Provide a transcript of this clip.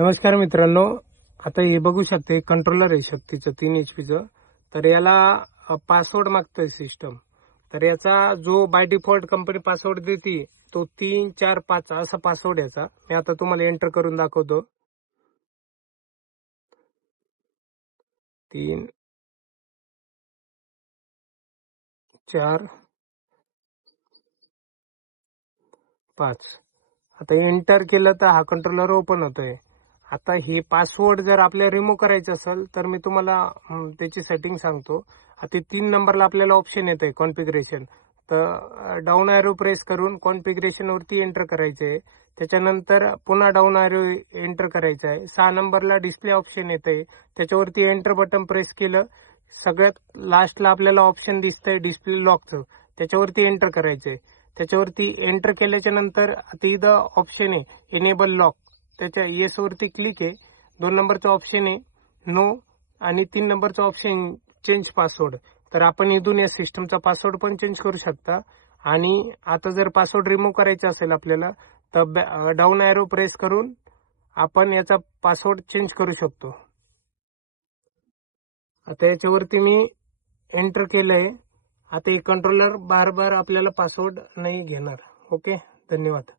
नमस्कार मित्रांनो, आता हे बघू शकते कंट्रोलर आहे शक्तीचं 3 HP तर याला पासवर्ड मागतंय सिस्टम। तर याचा जो बाय डिफॉल्ट कंपनी पासवर्ड देते तो 345 असा पासवर्ड याचा। मी आता तुम्हाला एंटर करून दाखवतो। 3 4 5 आता एंटर केलं तर हा कंट्रोलर ओपन होतोय। आता हे पासवर्ड जर आपल्याला रिमूव्ह करायचं असेल तर मी तुम्हाला त्याची सेटिंग सांगतो। आता 3 नंबरला आपल्याला ऑप्शन येतंय कॉन्फिगरेशन, तर डाऊन ॲरो प्रेस करून कॉन्फिगरेशन वरती एंटर करायचंय। त्याच्यानंतर पुन्हा डाऊन ॲरो एंटर करायचा आहे। 6 नंबरला डिस्प्ले ऑप्शन येतंय, त्याच्यावरती एंटर बटन प्रेस केलं, सगळ्यात लास्टला आपल्याला ऑप्शन दिसतंय डिस्प्ले लॉकचं, त्याच्यावरती एंटर करायचंय। त्याच्यावरती एंटर केल्याच्या नंतर आता इथं ऑप्शन आहे एनेबल लॉक, त्याच्या येस वरती क्लिक आहे। 2 नंबरचा ऑप्शन आहे नो आणि 3 नंबरचा ऑप्शन चेंज पासवर्ड। तर आपण इथून या सिस्टमचा पासवर्ड पण चेंज करू शकता। आणि आता जर पासवर्ड रिमूव्ह करायचा असेल आपल्याला तर डाऊन ॲरो प्रेस करून आपण याचा पासवर्ड चेंज करू शकतो। आता याच्यावरती मी एंटर केलंय। आता हे कंट्रोलर बार बार आपल्याला पासवर्ड नाही घेणार। ओके, धन्यवाद।